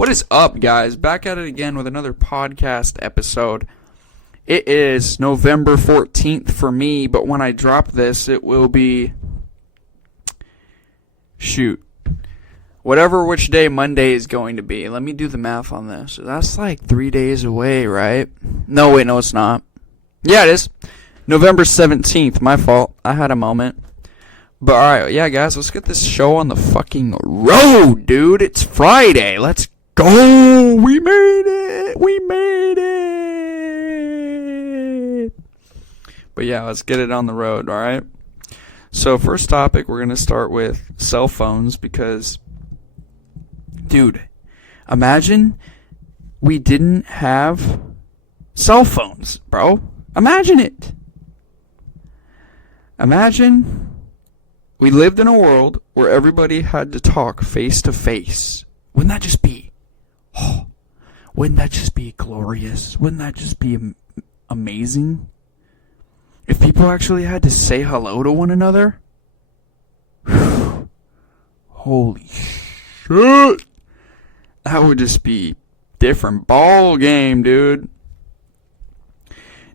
What is up, guys? Back at it again with another podcast episode. It is November 14th for me, but when I drop this, it will be... whatever which day Monday is going to be. Let me do the math on this. That's like 3 days away, right? No, wait, no, it's not. Yeah, it is. November 17th. My fault. I had a moment. But alright, yeah, guys, let's get this show on the fucking road, dude. It's Friday. Let's go. We made it. We made it. But yeah, let's get it on the road, alright? So, first topic, we're going to start with cell phones because, dude, imagine we didn't have cell phones, bro. Imagine it. Imagine we lived in a world where everybody had to talk face to face. Wouldn't that just be, wouldn't that just be glorious? Wouldn't that just be amazing? If people actually had to say hello to one another? Holy shit. That would just be different ball game, dude.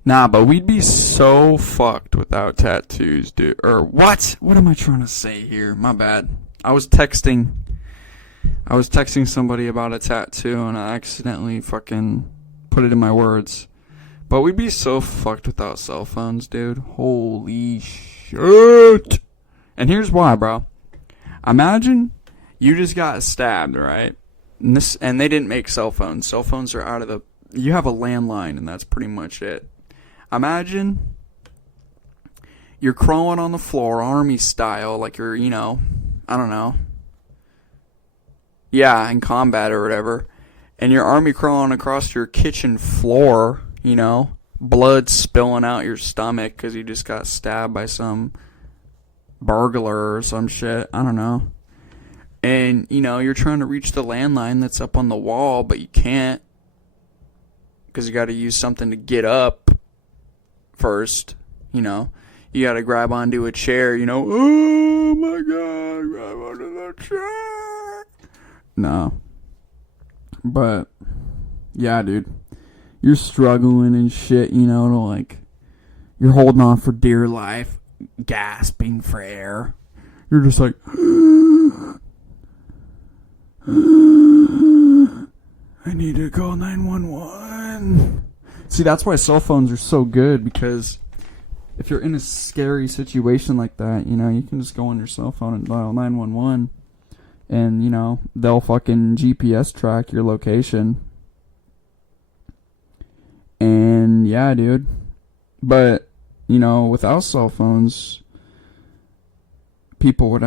Nah, but we'd be so fucked without tattoos, dude. Or what? What am I trying to say here? My bad. I was texting somebody about a tattoo and I accidentally fucking put it in my words. But we'd be so fucked without cell phones, dude. Holy shit. And here's why, bro. Imagine you just got stabbed, right? And they didn't make cell phones. Cell phones are out of the... You have a landline and that's pretty much it. Imagine you're crawling on the floor, army style, like you're, I don't know. Yeah, in combat or whatever. And your army crawling across your kitchen floor, blood spilling out your stomach because you just got stabbed by some burglar or some shit. I don't know. And, you're trying to reach the landline that's up on the wall, but you can't because you got to use something to get up first. You got to grab onto a chair, Oh my God, grab onto the chair. No. But, yeah, dude. You're struggling and shit, you're holding on for dear life, gasping for air. You're just like, I need to call 911. See, that's why cell phones are so good, because if you're in a scary situation like that, you can just go on your cell phone and dial 911, and, they'll fucking GPS track your location. And, yeah, dude. But, without cell phones, people would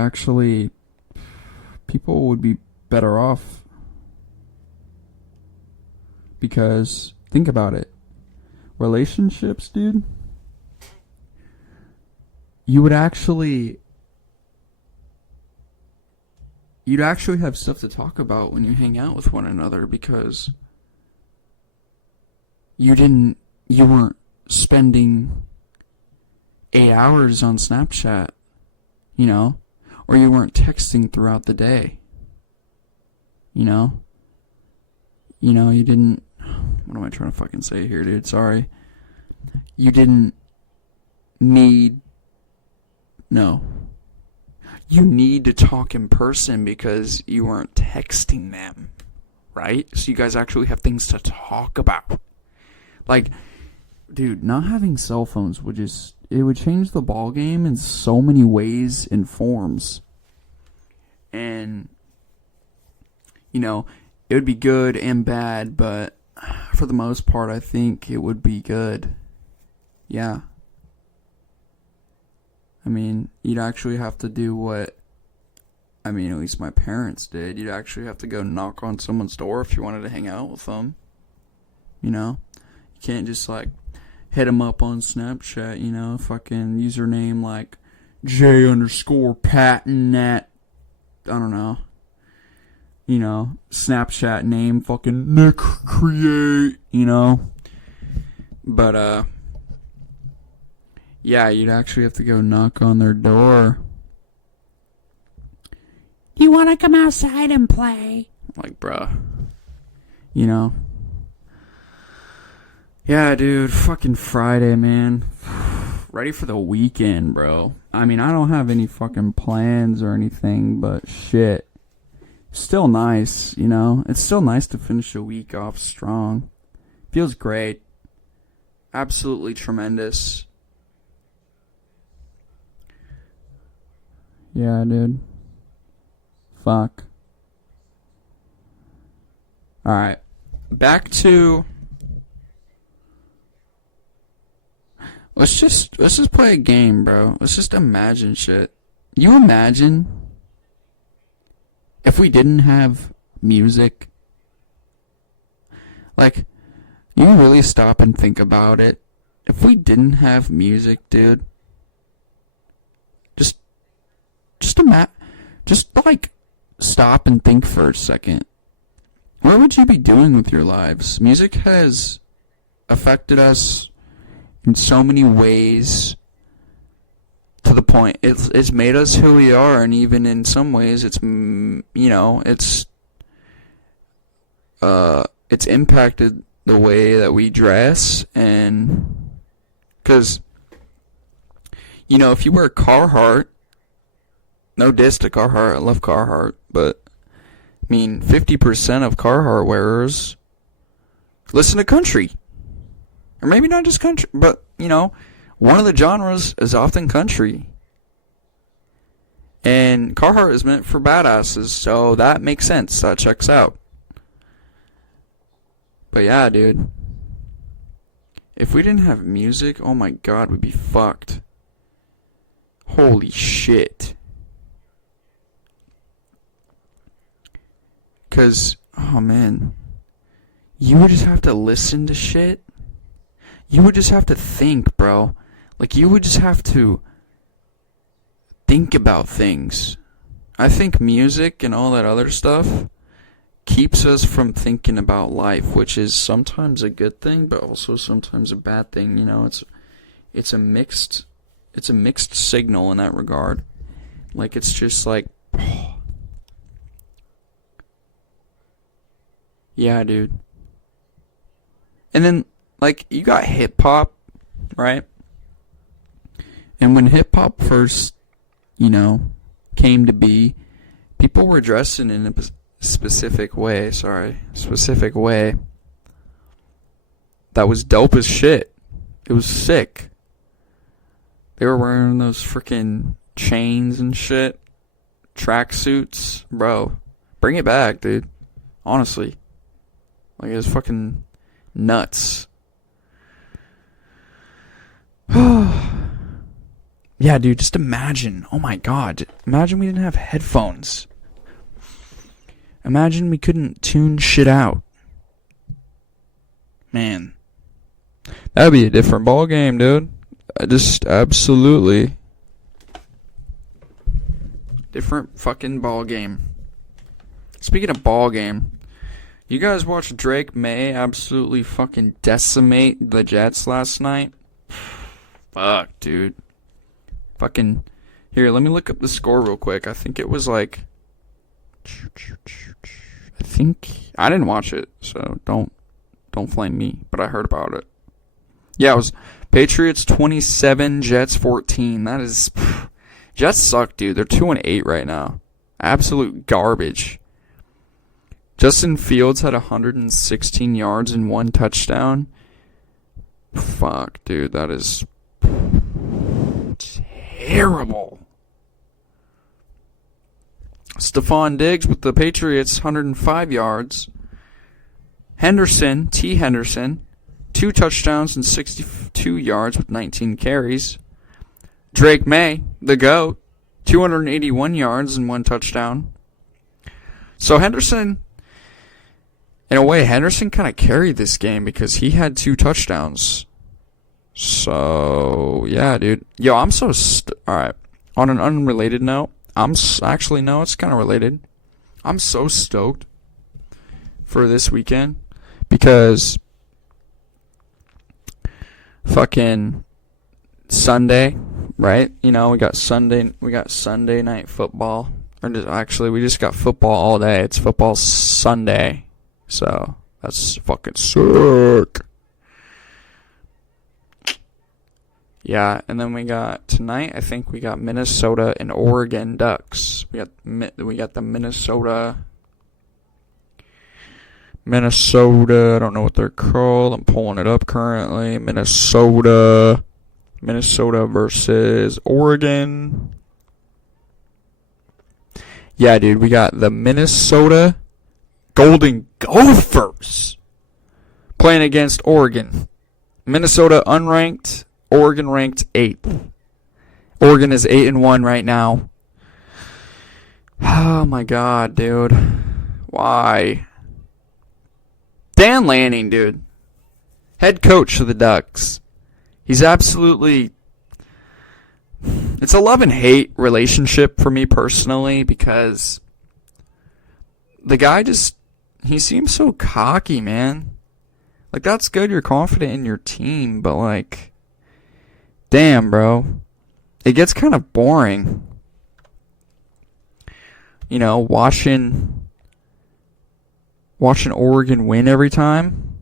be better off. Because, think about it. Relationships, dude. You'd actually have stuff to talk about when you hang out with one another, because you weren't spending 8 hours on Snapchat, or you weren't texting throughout the day, you didn't, what am I trying to fucking say here, dude? Sorry. You need to talk in person because you weren't texting them, right? So you guys actually have things to talk about. Like, dude, not having cell phones would change the ball game in so many ways and forms. And, it would be good and bad, but for the most part, I think it would be good. Yeah. I mean, you'd actually have to do what, at least my parents did. You'd actually have to go knock on someone's door if you wanted to hang out with them. You can't just, hit them up on Snapchat, fucking username like J_Patton at, I don't know. Snapchat name fucking Nick Create, But, yeah, you'd actually have to go knock on their door. You want to come outside and play? Like, bruh. you know. Yeah, dude, fucking Friday, man. Ready for the weekend, bro. I mean, I don't have any fucking plans or anything, but shit. Still nice, you know. It's still nice to finish a week off strong. Feels great. Absolutely tremendous. Yeah, dude. Fuck. Alright. Back to... Let's just play a game, bro. Let's just imagine shit. You imagine if we didn't have music? Like, you really stop and think about it. If we didn't have music, dude, just like stop and think for a second. What would you be doing with your lives? Music has affected us in so many ways, to the point it's made us who we are, and even in some ways it's it's impacted the way that we dress. And because if you wear Carhartt, no diss to Carhartt, I love Carhartt, but I mean 50% of Carhartt wearers listen to country. Or maybe not just country, but, one of the genres is often country. And Carhartt is meant for badasses, so that makes sense. That checks out. But yeah, dude. If we didn't have music, oh my god, we'd be fucked. Holy shit. Because, oh man, you would just have to listen to shit. You would just have to think, bro. Like, you would just have to think about things. I think music and all that other stuff keeps us from thinking about life, which is sometimes a good thing, but also sometimes a bad thing. It's a mixed signal in that regard. Like, it's just like, yeah, dude. And then, like, you got hip-hop, right? And when hip-hop first, came to be, people were dressing in a specific way, that was dope as shit. It was sick. They were wearing those freaking chains and shit. Tracksuits. Bro, bring it back, dude. Honestly. Like, it was fucking nuts. Yeah, dude, just imagine. Oh my god. Imagine we didn't have headphones. Imagine we couldn't tune shit out. Man. That would be a different ball game, dude. Just absolutely different fucking ball game. Speaking of ball game, you guys watched Drake May absolutely fucking decimate the Jets last night? Fuck, dude. Fucking... Here, let me look up the score real quick. I think it was like... I didn't watch it, so don't flame me, but I heard about it. Yeah, it was Patriots 27, Jets 14. That is... Jets suck, dude. They're 2-8 right now. Absolute garbage. Justin Fields had 116 yards and 1 touchdown. Fuck, dude. That is terrible. Stephon Diggs with the Patriots, 105 yards. Henderson, T. Henderson, 2 touchdowns and 62 yards with 19 carries. Drake May, the GOAT, 281 yards and 1 touchdown. So Henderson, in a way, Henderson kind of carried this game because he had 2 touchdowns. So, yeah, dude. Yo, I'm so... Alright, on an unrelated note, actually, no, it's kind of related. I'm so stoked for this weekend because fucking Sunday, right? We got Sunday night football. Or actually, we just got football all day. It's football Sunday. So, That's fucking sick. Yeah, and then we got tonight. I think we got Minnesota and Oregon Ducks. We got the Minnesota. I don't know what they're called. I'm pulling it up currently. Minnesota versus Oregon. Yeah, dude, we got the Minnesota Golden Gophers playing against Oregon. Minnesota unranked, Oregon ranked 8th. Oregon is 8-1 right now. Oh my god, dude. Why? Dan Lanning, dude. Head coach of the Ducks. He's absolutely... It's a love and hate relationship for me personally because the guy just... He seems so cocky, man. Like, that's good, you're confident in your team, but like... Damn, bro. It gets kind of boring. You know, watching Oregon win every time.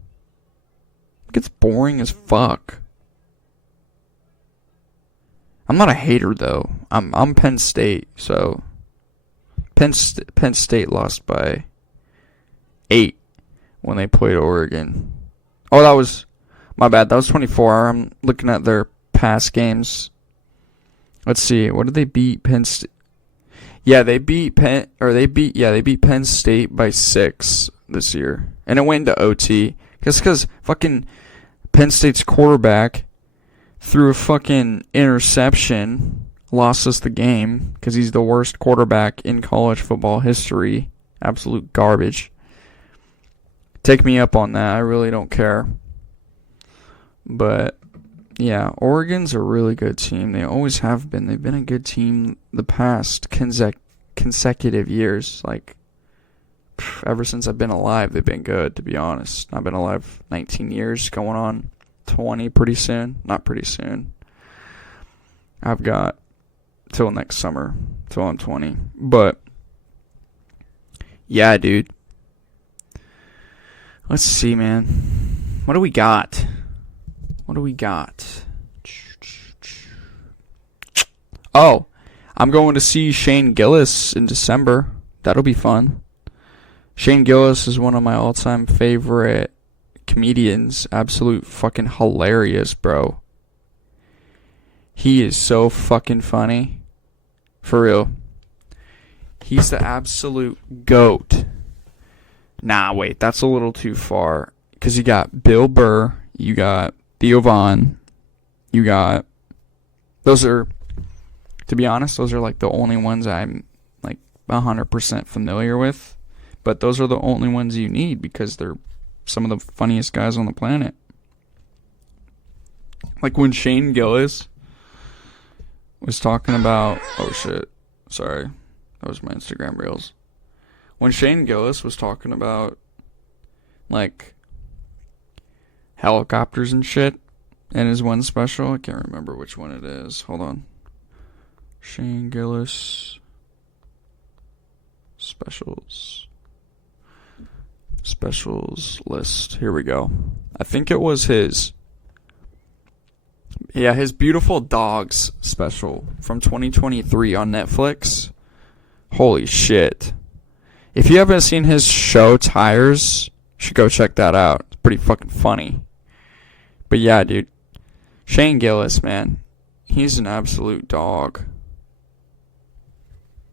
It gets boring as fuck. I'm not a hater though. I'm Penn State, so Penn State lost by 8 when they played Oregon. Oh, that was my bad. That was 24. I'm looking at their past games. Let's see. What did they beat Penn State? Yeah, they beat Penn State by 6 this year. And it went into OT. Because fucking Penn State's quarterback threw a fucking interception, lost us the game because he's the worst quarterback in college football history. Absolute garbage. Take me up on that. I really don't care. But yeah, Oregon's a really good team. They always have been. They've been a good team the past consecutive years. Like, ever since I've been alive, they've been good, to be honest. I've been alive 19 years, going on 20 pretty soon. Not pretty soon. I've got till next summer, till I'm 20. But, yeah, dude. Let's see, man. What do we got? Oh, I'm going to see Shane Gillis in December. That'll be fun. Shane Gillis is one of my all-time favorite comedians. Absolute fucking hilarious, bro. He is so fucking funny. For real. He's the absolute GOAT. Nah, wait, that's a little too far. Because you got Bill Burr, you got Theo Vaughn, you got... Those are, to be honest, those are like the only ones I'm like 100% familiar with. But those are the only ones you need because they're some of the funniest guys on the planet. Like when Shane Gillis was talking about... Oh shit, sorry. That was my Instagram reels. When Shane Gillis was talking about like helicopters and shit in his one special, I can't remember which one it is. Hold on. Shane Gillis specials list. Here we go. I think it was his Beautiful Dogs special from 2023 on Netflix. Holy shit. If you haven't seen his show Tires, you should go check that out. It's pretty fucking funny. But yeah, dude. Shane Gillis, man. He's an absolute dog.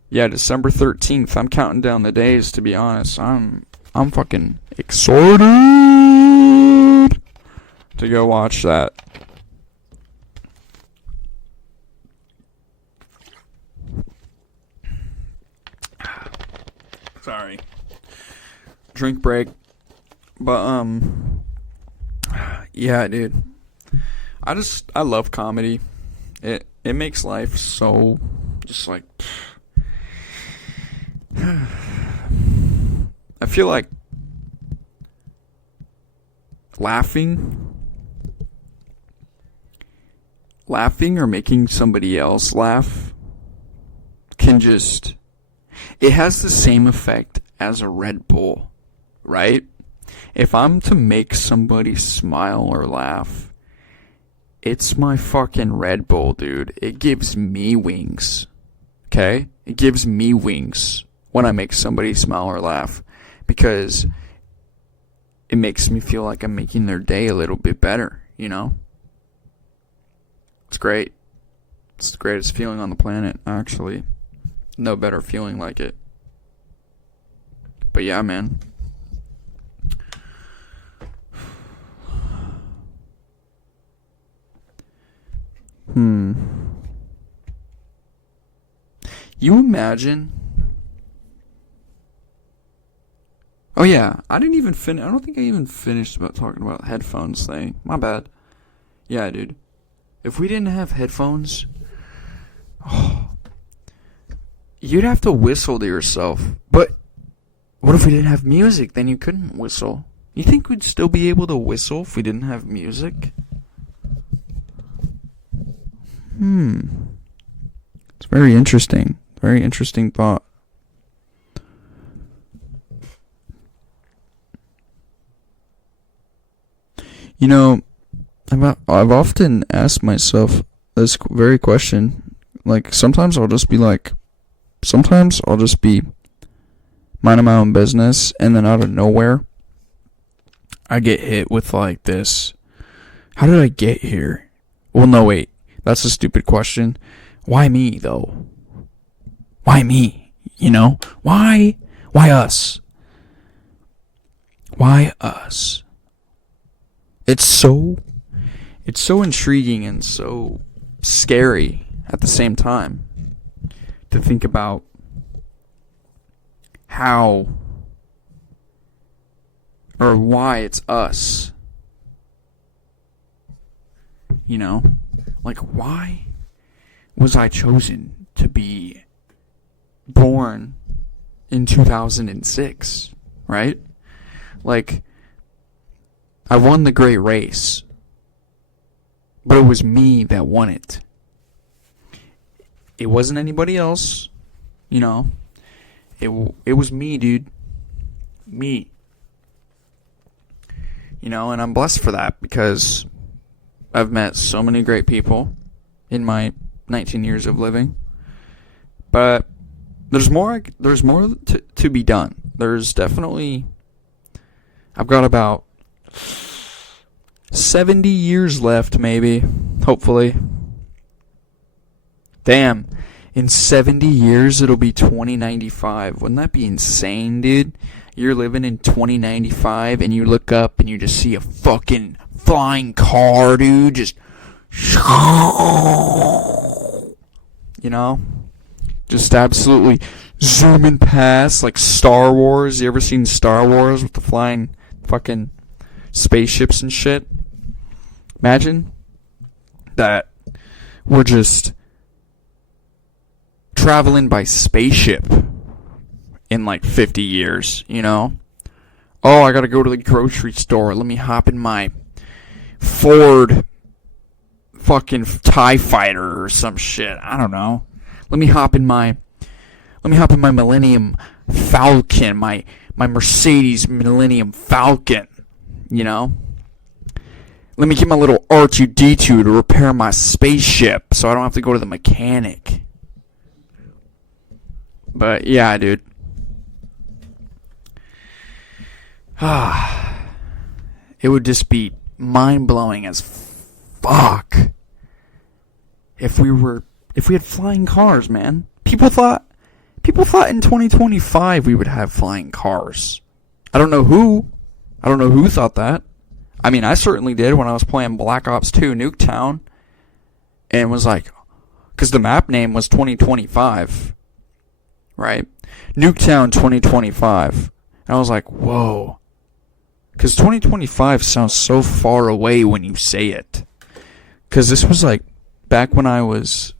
Yeah, December 13th. I'm counting down the days, to be honest. I'm fucking excited to go watch that. Sorry. Drink break. But, yeah, dude. I love comedy. It makes life so, just like, I feel like laughing or making somebody else laugh can just... It has the same effect as a Red Bull, right? If I'm to make somebody smile or laugh, it's my fucking Red Bull, dude. It gives me wings. Okay? It gives me wings when I make somebody smile or laugh, because it makes me feel like I'm making their day a little bit better, you know? It's great. It's the greatest feeling on the planet, actually. No better feeling like it. But yeah, man. You imagine? Oh yeah, I didn't even finish. I don't think I even finished about talking about headphones thing. My bad. Yeah, dude. If we didn't have headphones, you'd have to whistle to yourself. But what if we didn't have music? Then you couldn't whistle. You think we'd still be able to whistle if we didn't have music? It's very interesting. Very interesting thought. You know, I've often asked myself this very question. Like, sometimes I'll just be minding my own business, and then out of nowhere, I get hit with like this. How did I get here? Well, no, wait. That's a stupid question. Why me, though? Why me? You know? Why us? Why us? It's so intriguing and so scary at the same time to think about how or why it's us. You know? Like, why was I chosen to be born in 2006, right? Like, I won the great race, but it was me that won it. It wasn't anybody else, you know. It was me, dude. Me. You know, and I'm blessed for that, because I've met so many great people in my 19 years of living. But there's more to be done. There's definitely, I've got about 70 years left, maybe, hopefully. Damn, in 70 years it'll be 2095. Wouldn't that be insane, dude? You're living in 2095 and you look up and you just see a fucking flying car, dude, just, you know, just absolutely zooming past, like Star Wars. You ever seen Star Wars with the flying fucking spaceships and shit? Imagine that we're just traveling by spaceship in like 50 years, you know? Oh, I gotta go to the grocery store. Let me hop in my Ford fucking TIE Fighter or some shit. I don't know. Let me hop in my Millennium Falcon, my Mercedes Millennium Falcon, you know? Let me get my little R2-D2 to repair my spaceship so I don't have to go to the mechanic. But yeah, dude. It would just be mind-blowing as fuck if we had flying cars, man. People thought in 2025 we would have flying cars. I don't know who thought that. I mean, I certainly did when I was playing Black Ops 2 Nuketown, and was like, because the map name was 2025, right? Nuketown 2025. And I was like, whoa. Because 2025 sounds so far away when you say it. Because this was like back when I was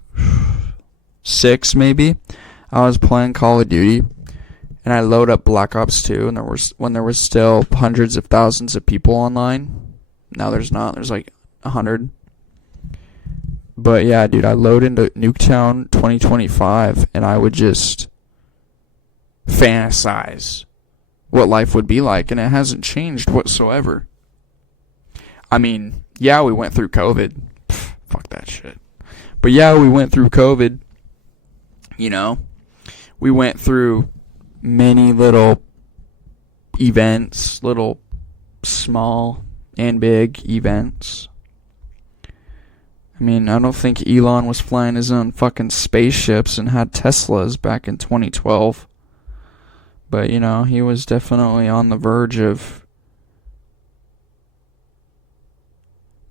6, maybe. I was playing Call of Duty, and I load up Black Ops 2, and when there was still hundreds of thousands of people online. Now there's not. There's like 100. But yeah, dude, I load into Nuketown 2025, and I would just fantasize what life would be like, and it hasn't changed whatsoever. I mean, yeah, we went through COVID. Fuck that shit. But yeah, we went through COVID. You know, we went through many little events, little small and big events. I mean, I don't think Elon was flying his own fucking spaceships and had Teslas back in 2012. But, you know, he was definitely on the verge of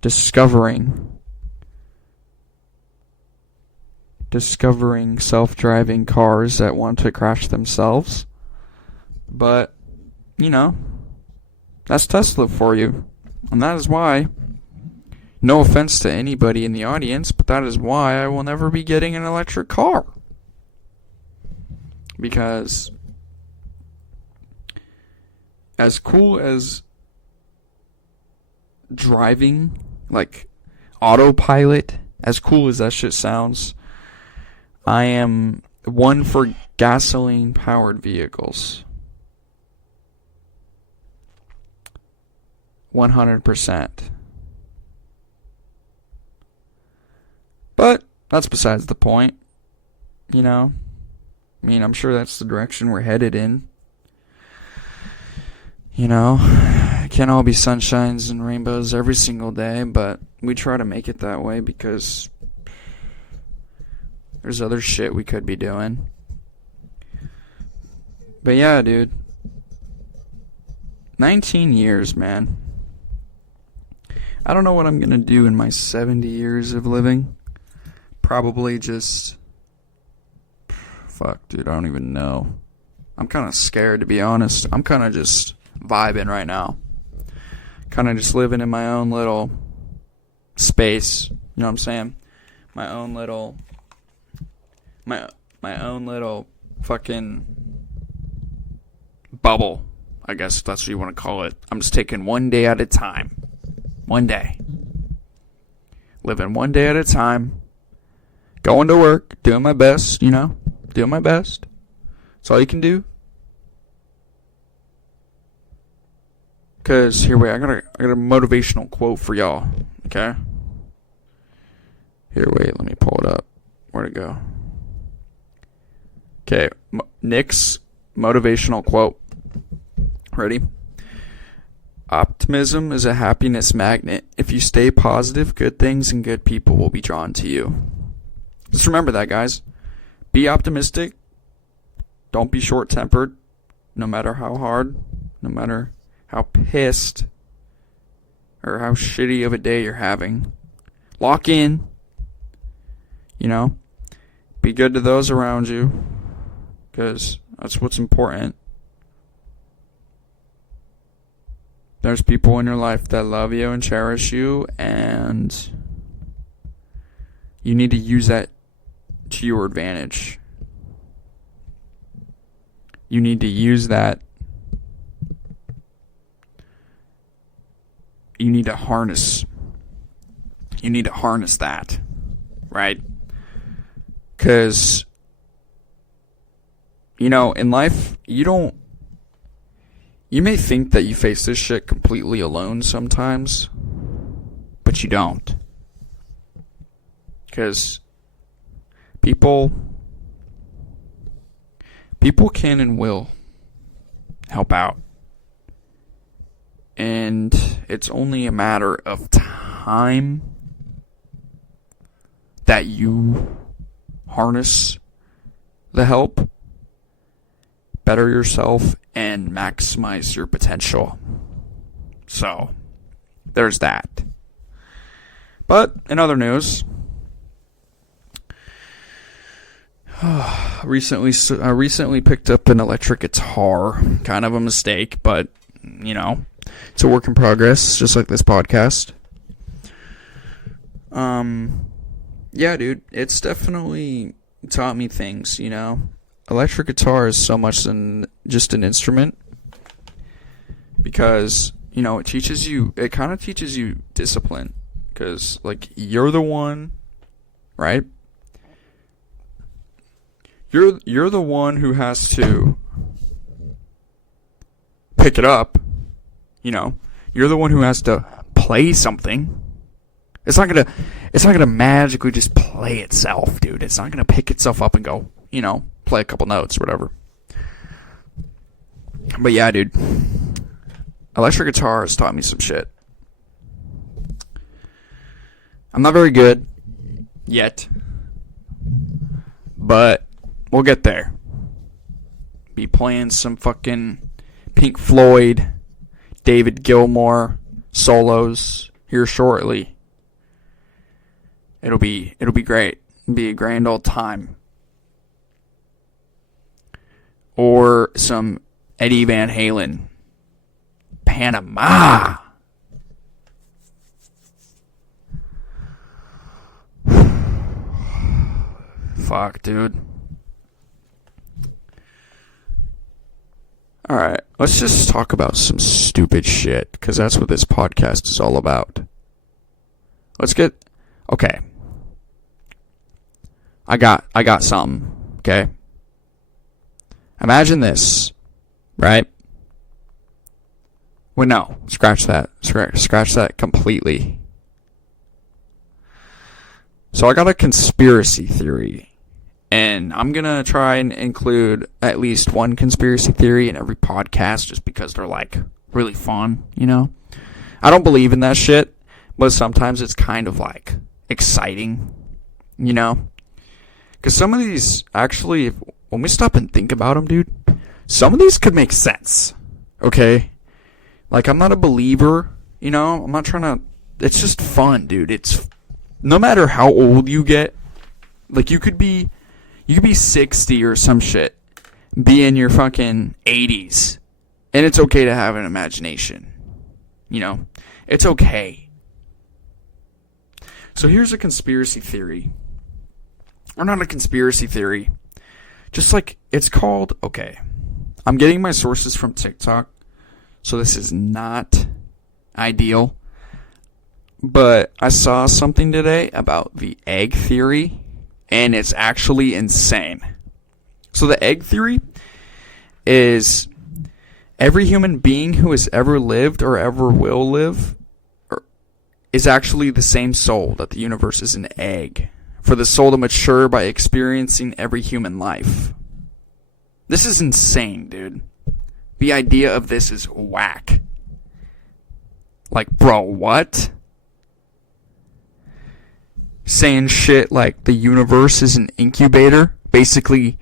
discovering self-driving cars that want to crash themselves. But, you know, that's Tesla for you. And that is why, no offense to anybody in the audience, but that is why I will never be getting an electric car. Because as cool as driving, like autopilot, as cool as that shit sounds, I am one for gasoline-powered vehicles. 100%. But that's besides the point. You know? I mean, I'm sure that's the direction we're headed in. You know? It can't all be sunshines and rainbows every single day, but we try to make it that way because there's other shit we could be doing. But yeah, dude. 19 years, man. I don't know what I'm gonna do in my 70 years of living. Probably just... Fuck, dude, I don't even know. I'm kind of scared, to be honest. I'm kind of just vibing right now. Kind of just living in my own little space. You know what I'm saying? My own little fucking bubble. I guess that's what you want to call it. I'm just taking one day at a time. One day. Living one day at a time. Going to work. Doing my best, you know? Doing my best. That's all you can do. Cause here, wait, I got a motivational quote for y'all. Okay? Here, wait, let me pull it up. Where'd it go? Okay, Nick's motivational quote. Ready? Optimism is a happiness magnet. If you stay positive, good things and good people will be drawn to you. Just remember that, guys. Be optimistic. Don't be short-tempered. No matter how hard, no matter how pissed or how shitty of a day you're having. Lock in. You know? Be good to those around you. Because that's what's important. There's people in your life that love you and cherish you, and you need to use that to your advantage. You need to use that. You need to harness that, right? Because, you know, in life, you may think that you face this shit completely alone sometimes, but you don't. Because people can and will help out. And it's only a matter of time that you harness the help, better yourself, and maximize your potential. So, there's that. But, in other news, I recently picked up an electric guitar. Kind of a mistake, but, you know, it's a work in progress, just like this podcast. Yeah, dude, it's definitely taught me things, you know. Electric guitar is so much than just an instrument, because, you know, it kind of teaches you discipline, because, like, you're the one, right? You're the one who has to pick it up. You're the one who has to play something. It's not gonna magically just play itself, dude. It's not gonna pick itself up and go, play a couple notes or whatever. But yeah, dude, electric guitar has taught me some shit. I'm not very good yet, but we'll get there. Be playing some fucking Pink Floyd, David Gilmour solos here shortly. It'll be great. It'll be a grand old time. Or some Eddie Van Halen, Panama. Fuck, dude. Alright, let's just talk about some stupid shit, because that's what this podcast is all about. Okay. I got something, okay? Imagine this, right? Well, no, scratch that. Scratch that completely. So I got a conspiracy theory. And I'm going to try and include at least one conspiracy theory in every podcast just because they're, really fun, I don't believe in that shit, but sometimes it's kind of, exciting, Because some of these, actually, when we stop and think about them, dude, some of these could make sense, okay? I'm not a believer, I'm not trying to, it's just fun, dude. It's, no matter how old you get, you could be 60 or some shit, be in your fucking 80s, and it's okay to have an imagination. It's okay. So here's a conspiracy theory. Or not a conspiracy theory. Just it's called, okay, I'm getting my sources from TikTok, so this is not ideal. But I saw something today about the egg theory, and it's actually insane. So the egg theory is every human being who has ever lived or ever will live is actually the same soul, that the universe is an egg for the soul to mature by experiencing every human life. This is insane, dude. The idea of this is whack. Bro, what? Saying shit like the universe is an incubator. Basically,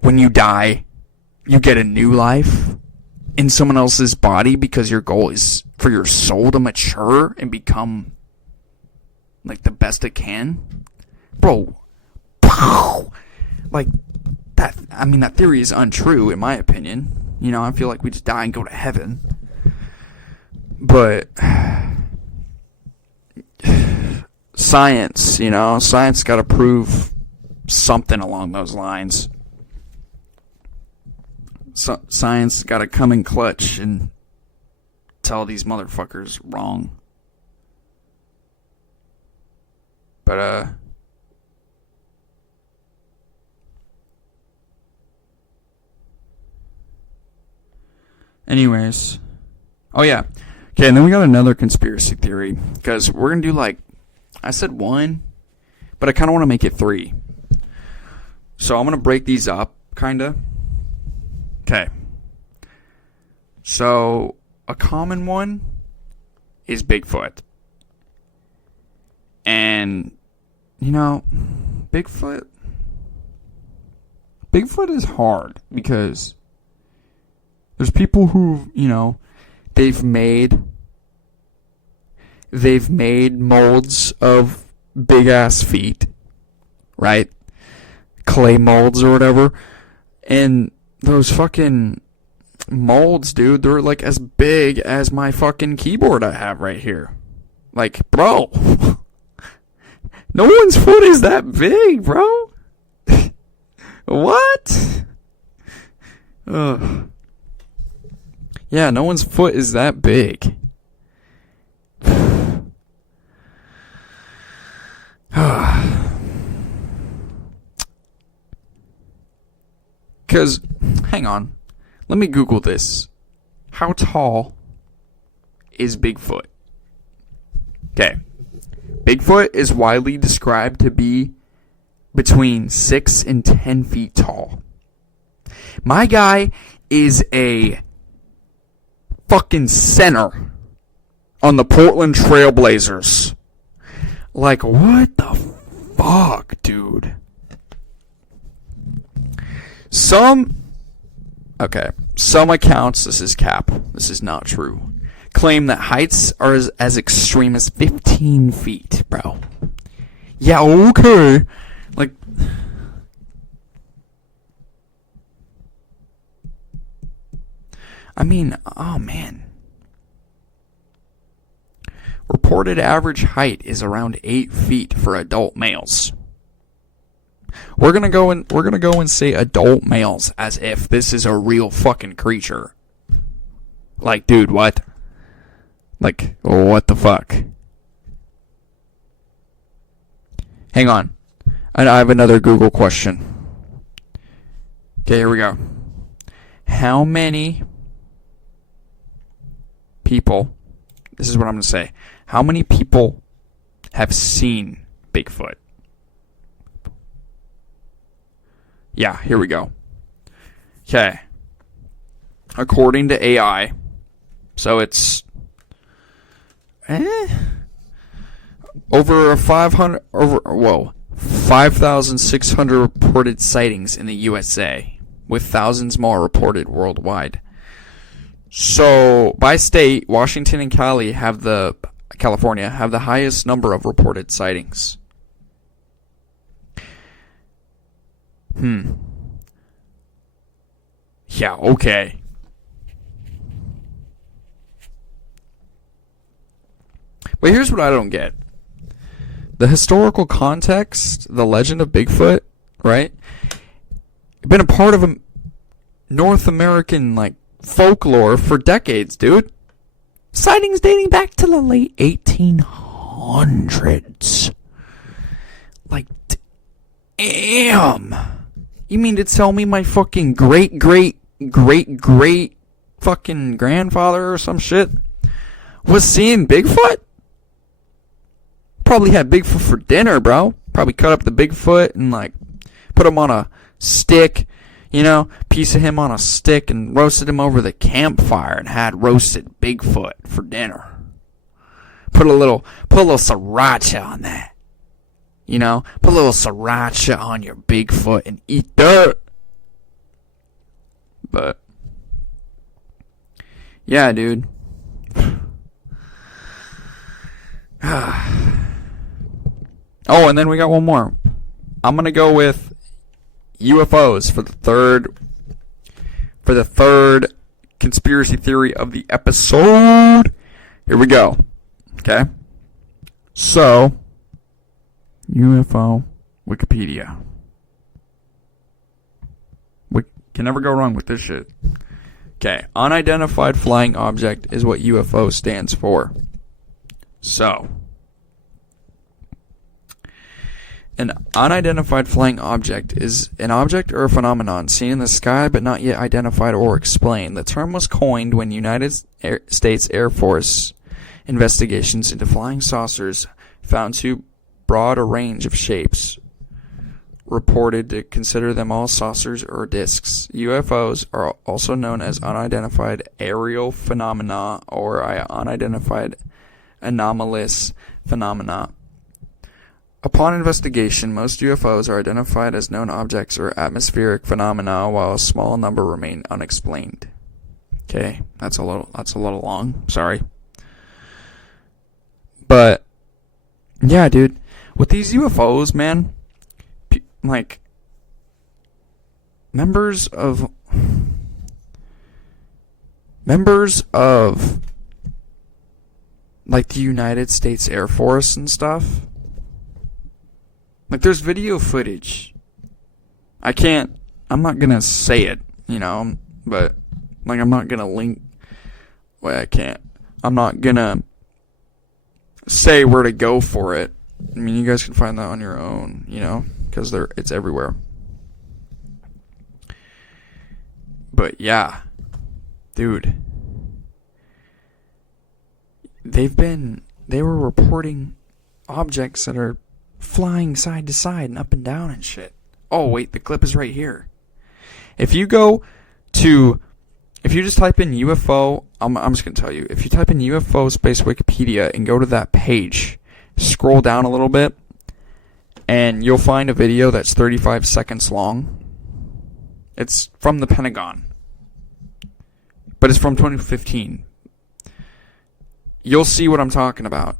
when you die, you get a new life in someone else's body because your goal is for your soul to mature and become the best it can. Bro, that, that theory is untrue in my opinion. I feel like we just die and go to heaven. But science, science got to prove something along those lines. So, science got to come in clutch and tell these motherfuckers wrong. But, anyways. Oh, yeah. Okay, and then we got another conspiracy theory. Because we're going to do, I said one, but I kind of want to make it 3. So I'm going to break these up, kind of. Okay. So, a common one is Bigfoot. And, Bigfoot is hard because there's people who, they've made molds of big ass feet, right? Clay molds or whatever. And those fucking molds, dude, they're as big as my fucking keyboard I have right here. Bro. No one's foot is that big, bro. What? Ugh. Yeah, no one's foot is that big. Because, hang on. Let me Google this. how tall is Bigfoot? Okay. Bigfoot is widely described to be between 6 and 10 feet tall. My guy is a fucking center on the Portland Trailblazers. Like, what the fuck, dude? Some accounts, this is cap, this is not true, claim that heights are as extreme as 15 feet, bro. Yeah, okay. Like, I mean, oh man. Reported average height is around 8 feet for adult males. We're gonna go and say adult males as if this is a real fucking creature. Like, dude, what? Like, what the fuck? Hang on. I have another Google question. Okay, here we go. How many people, this is what I'm going to say, how many people have seen Bigfoot? Yeah, here we go. Okay. According to AI, so it's over 5,600 reported sightings in the USA, with thousands more reported worldwide. So, by state, Washington and California have the highest number of reported sightings. Yeah, okay. But here's what I don't get. The historical context, the legend of Bigfoot, right? Been a part of a North American, like, folklore for decades, dude. Sightings dating back to the late 1800s. Like, damn. You mean to tell me my fucking great fucking grandfather or some shit was seeing Bigfoot? Probably had Bigfoot for dinner, bro. Probably cut up the Bigfoot and, like, put him on a stick, you know, piece of him on a stick and roasted him over the campfire and had roasted Bigfoot for dinner. Put a little sriracha on that. You know, put a little sriracha on your Bigfoot and eat that. But, yeah, dude. Oh, and then we got one more. I'm gonna go with UFOs for the third conspiracy theory of the episode. Here we go. Okay. So, UFO Wikipedia. We can never go wrong with this shit. Okay. Unidentified flying object is what UFO stands for. So, an unidentified flying object is an object or a phenomenon seen in the sky but not yet identified or explained. The term was coined when United States Air Force investigations into flying saucers found too broad a range of shapes, reported to consider them all saucers or disks. UFOs are also known as unidentified aerial phenomena or unidentified anomalous phenomena. Upon investigation, most UFOs are identified as known objects or atmospheric phenomena, while a small number remain unexplained. Okay, that's a little long. Sorry. But yeah, dude, with these UFOs, man, like members of like the United States Air Force and stuff. Like, there's video footage. I'm not gonna say it, you know, but, like, I'm not gonna link, well, I'm not gonna say where to go for it. I mean, you guys can find that on your own, you know, because it's everywhere. But, yeah, dude, they were reporting objects that are flying side to side and up and down and shit. Oh, wait, the clip is right here. If you just type in UFO, I'm just going to tell you. If you type in UFO Space Wikipedia and go to that page, scroll down a little bit, and you'll find a video that's 35 seconds long. It's from the Pentagon. But it's from 2015. You'll see what I'm talking about.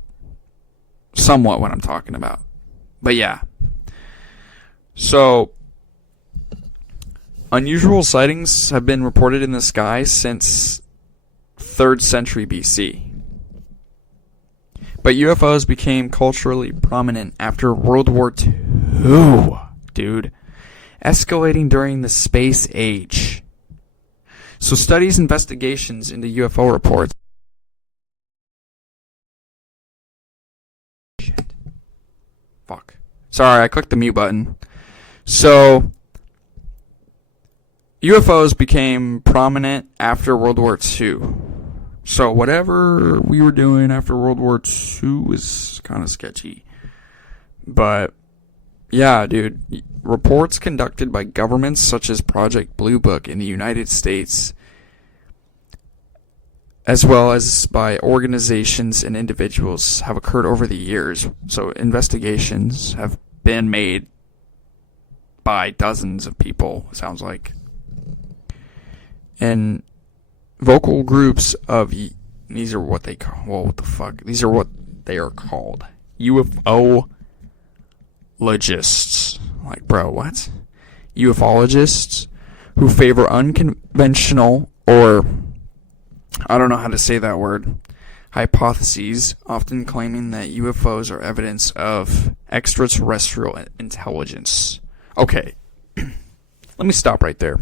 Somewhat what I'm talking about. But yeah. So, unusual sightings have been reported in the sky since 3rd century BC. But UFOs became culturally prominent after World War II, dude, escalating during the space age. So studies, investigations into UFO reports. Shit. Fuck. Sorry, I clicked the mute button. So, UFOs became prominent after World War II. So whatever we were doing after World War II is kind of sketchy. But, yeah, dude. Reports conducted by governments such as Project Blue Book in the United States, as well as by organizations and individuals, have occurred over the years. So investigations have been made by dozens of people, sounds like. And vocal groups of, these are what they call, whoa, what the fuck? These are what they are called. UFOlogists. Like, bro, what? Ufologists who favor unconventional, or, I don't know how to say that word, hypotheses, often claiming that UFOs are evidence of extraterrestrial intelligence. Okay, let me stop right there.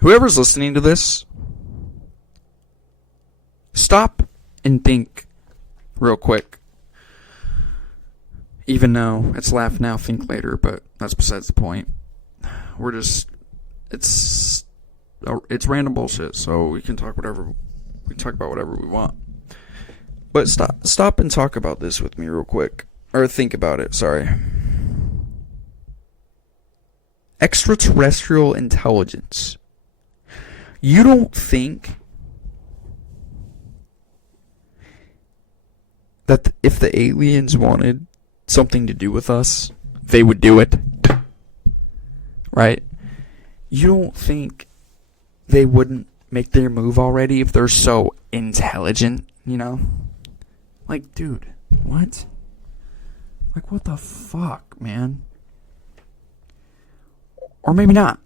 Whoever's listening to this, stop and think real quick. Even though it's laugh now, think later, but that's besides the point. It's random bullshit, so we can talk about whatever we want. But stop and talk about this with me real quick. Or think about it, sorry. Extraterrestrial intelligence. You don't think that if the aliens wanted something to do with us, they would do it? Right? You don't think they wouldn't make their move already if they're so intelligent, you know? Like, dude, what? Like, what the fuck, man? Or maybe not.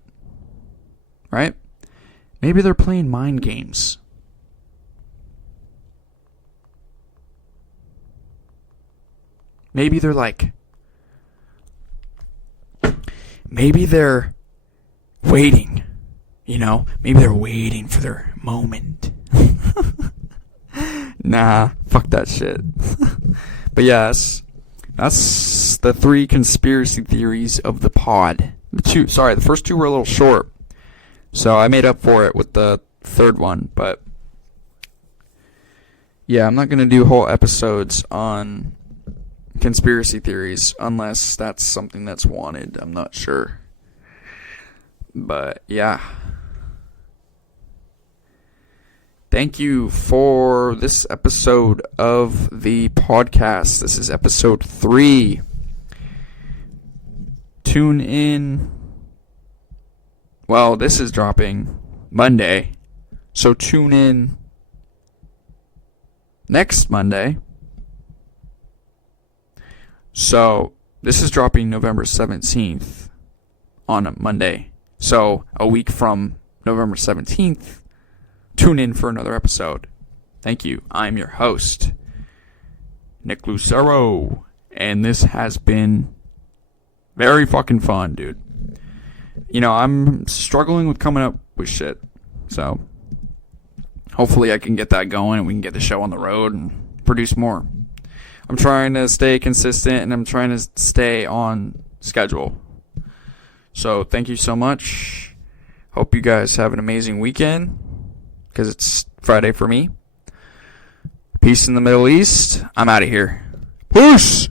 Right? Maybe they're playing mind games. Maybe they're waiting, you know? Maybe they're waiting for their moment. Nah, fuck that shit. But yes, that's the 3 conspiracy theories of the pod. The first 2 were a little short. So I made up for it with the 3rd one, but yeah, I'm not going to do whole episodes on conspiracy theories unless that's something that's wanted. I'm not sure. But yeah. Thank you for this episode of the podcast. This is episode 3. Tune in. Well, this is dropping Monday, so tune in next Monday. So, this is dropping November 17th on a Monday. So, a week from November 17th, tune in for another episode. Thank you. I'm your host, Nick Lucero, and this has been very fucking fun, dude. You know, I'm struggling with coming up with shit, so hopefully I can get that going and we can get the show on the road and produce more. I'm trying to stay consistent and I'm trying to stay on schedule. So thank you so much. Hope you guys have an amazing weekend. because it's Friday for me. Peace in the Middle East. I'm out of here. Peace!